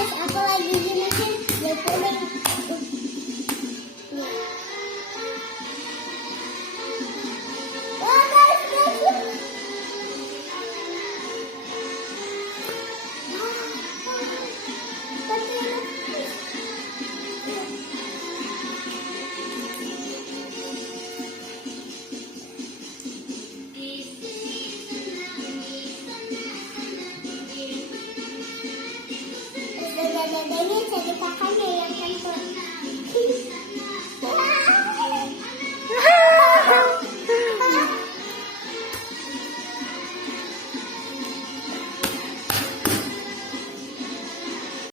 guys, aku lagi giniin ya kuning. Wah guys, ini jadi kakaknya yang